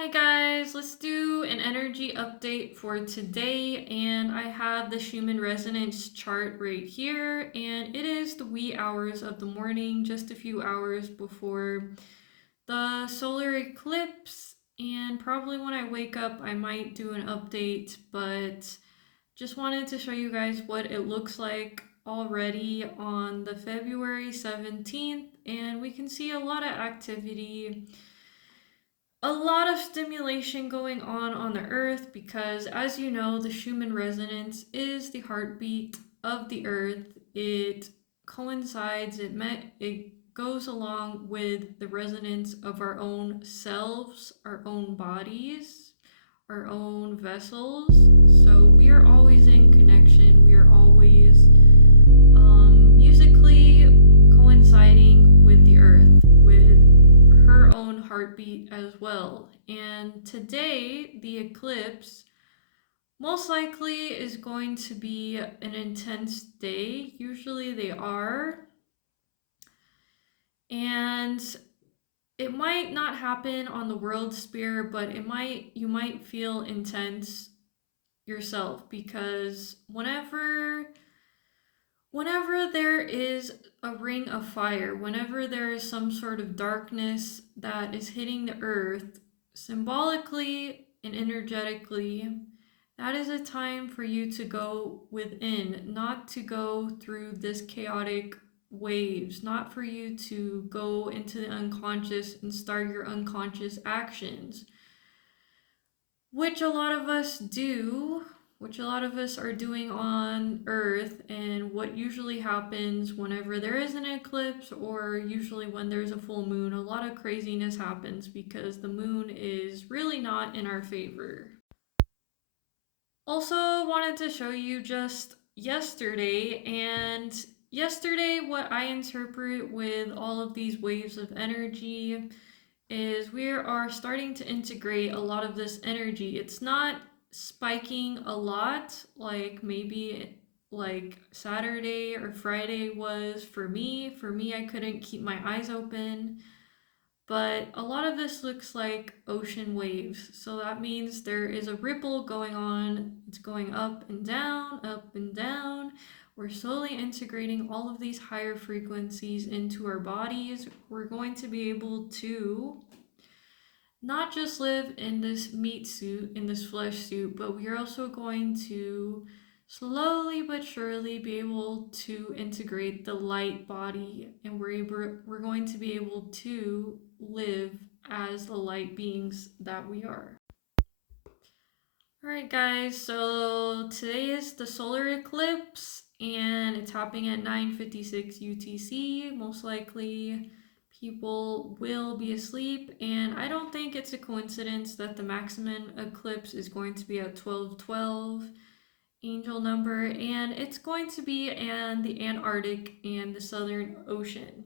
Hi guys, let's do an energy update for today, and I have the Schumann resonance chart right here, and it is the wee hours of the morning, just a few hours before the solar eclipse, and probably when I wake up I might do an update, but just wanted to show you guys what it looks like already on the February 17th, and we can see a lot of activity, a lot of stimulation going on the earth because, as you know, the Schumann resonance is the heartbeat of the earth. It coincides, it goes along with the resonance of our own selves, our own bodies, our own vessels. So we are always in connection, we are always musically coinciding with the earth, with her own heartbeat as well. And today, the eclipse most likely is going to be an intense day. Usually they are. And it might not happen on the world sphere, but you might feel intense yourself because whenever there is a ring of fire, whenever there is some sort of darkness that is hitting the earth, symbolically and energetically, that is a time for you to go within, not to go through this chaotic waves, not for you to go into the unconscious and start your unconscious actions, which a lot of us do, which a lot of us are doing on Earth, and what usually happens whenever there is an eclipse, or usually when there's a full moon, a lot of craziness happens because the moon is really not in our favor. Also, wanted to show you just yesterday, and yesterday, what I interpret with all of these waves of energy is we are starting to integrate a lot of this energy. It's not spiking a lot like maybe like Saturday or Friday was for me. For me, I couldn't keep my eyes open. But a lot of this looks like ocean waves. So that means there is a ripple going on. It's going up and down, up and down. We're slowly integrating all of these higher frequencies into our bodies. We're going to be able to not just live in this meat suit, in this flesh suit, but we are also going to slowly but surely be able to integrate the light body, and we're going to be able to live as the light beings that we are. Alright guys, so today is the solar eclipse and it's happening at 9:56 UTC. Most likely people will be asleep, and I don't think it's a coincidence that the maximum eclipse is going to be at 1212 angel number, and it's going to be in the Antarctic and the Southern Ocean.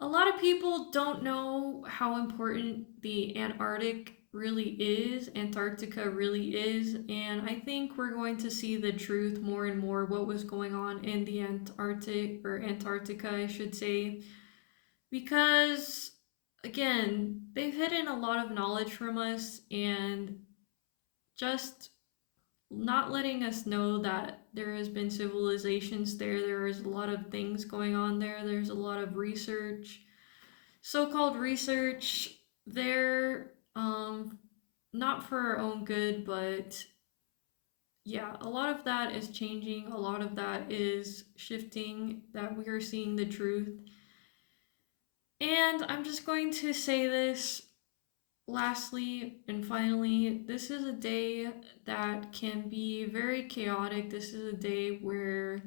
A lot of people don't know how important the Antarctic really is, Antarctica really is, and I think we're going to see the truth more and more what was going on in the Antarctic, or Antarctica, I should say, because again, they've hidden a lot of knowledge from us and just not letting us know that there has been civilizations there. There is a lot of things going on there. There's a lot of research, so-called research there, not for our own good, but yeah, a lot of that is changing. A lot of that is shifting, that we are seeing the truth. And I'm just going to say this lastly and finally, this is a day that can be very chaotic. This is a day where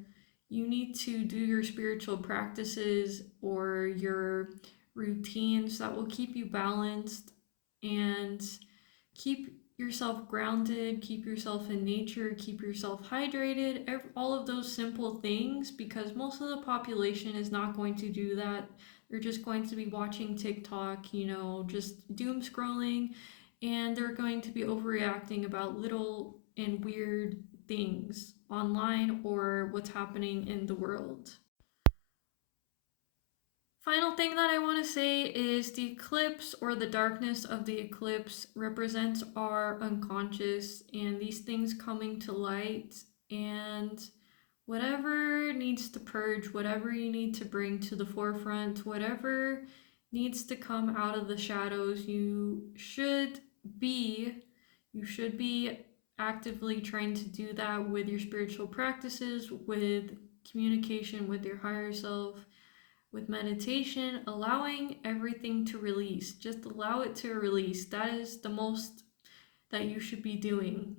you need to do your spiritual practices or your routines that will keep you balanced and keep yourself grounded, keep yourself in nature, keep yourself hydrated, all of those simple things, because most of the population is not going to do that. They're just going to be watching TikTok, just doom scrolling, and they're going to be overreacting about little and weird things online or what's happening in the world. Final thing that I want to say is the eclipse, or the darkness of the eclipse, represents our unconscious and these things coming to light, and whatever needs to purge, whatever you need to bring to the forefront, whatever needs to come out of the shadows, be you should be actively trying to do that with your spiritual practices, with communication with your higher self, with meditation, allowing everything to release. Just allow it to release. That is the most that you should be doing,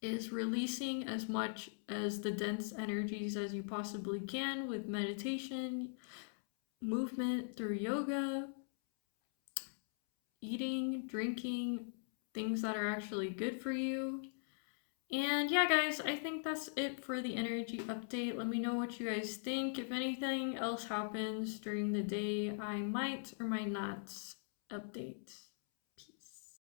is releasing as much as the dense energies as you possibly can with meditation, movement through yoga, eating, drinking, things that are actually good for you. And yeah, guys, I think that's it for the energy update. Let me know what you guys think. If anything else happens during the day, I might or might not update.